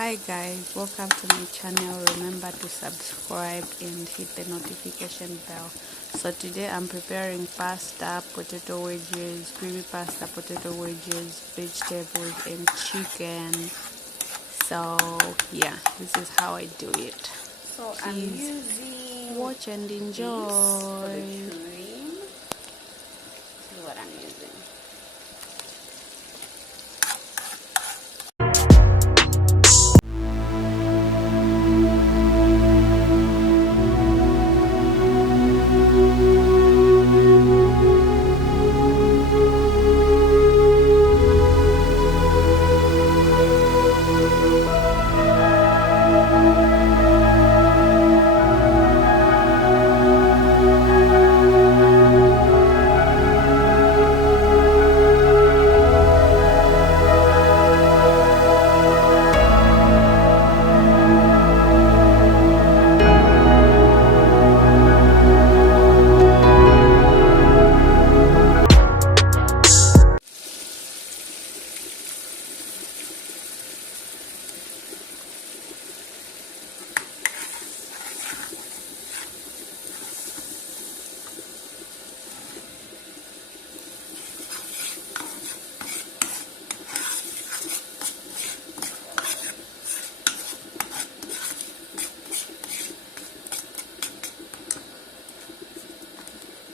Hi guys, welcome to my channel. Remember to subscribe and hit the notification bell. So today I'm preparing pasta, potato wedges, creamy pasta, potato wedges, vegetables and chicken. So yeah, this is how I do it. So I'm using watch and enjoy. For the cream. This is what I'm using.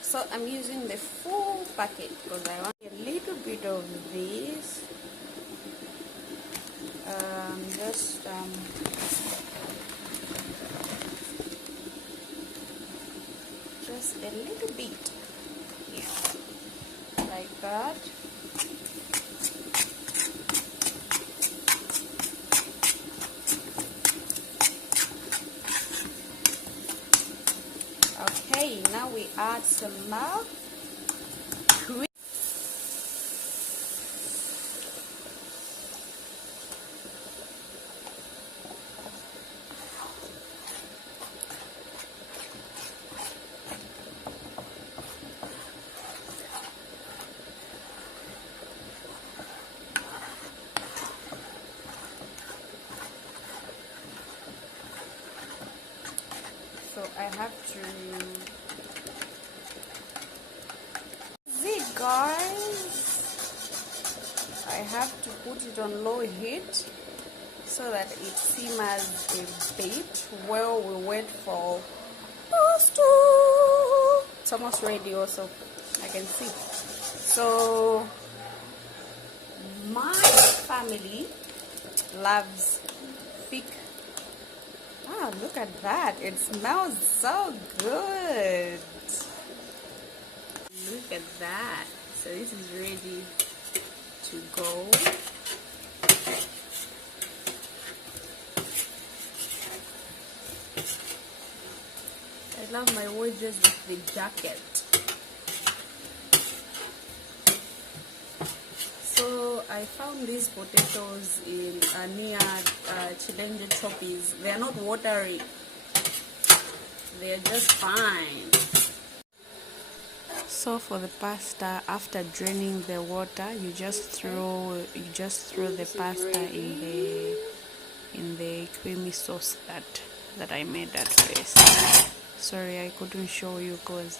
So I'm using the full packet because I want a little bit of this. Just a little bit, yeah, like that. Okay, now we add some milk. So I have to guys, I have to put it on low heat so that it simmers a bit while we wait for pasta. It's almost ready also, I can see. So my family loves thick. Ah, look at that, it smells so good. Look at that. So this is ready to go. I love my wedges with the jacket. So I found these potatoes in near Chilenge Choppies. They are not watery. They are just fine. So for the pasta, after draining the water, you just throw the pasta in the creamy sauce that I made at first. Sorry, I couldn't show you because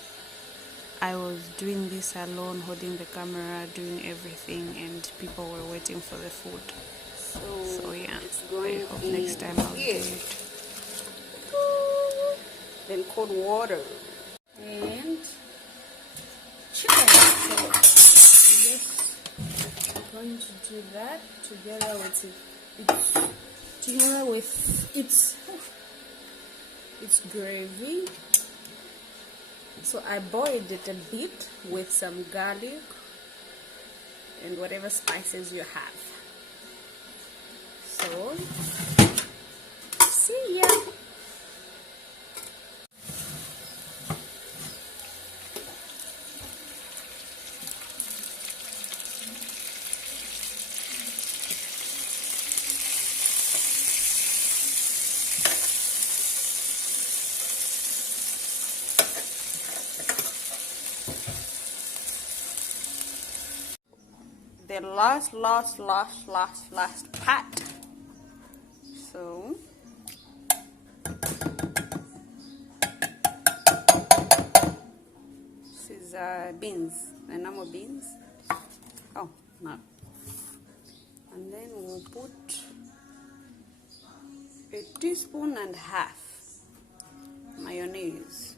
I was doing this alone, holding the camera, doing everything, and people were waiting for the food. So yeah, I hope next time I'll do it. Then cold water and chicken. So I'm going to do that together with its gravy. So I boiled it a bit with some garlic and whatever spices you have. So see ya. The last part. beans, the normal beans. Oh, no. And then we'll put a teaspoon and a half mayonnaise.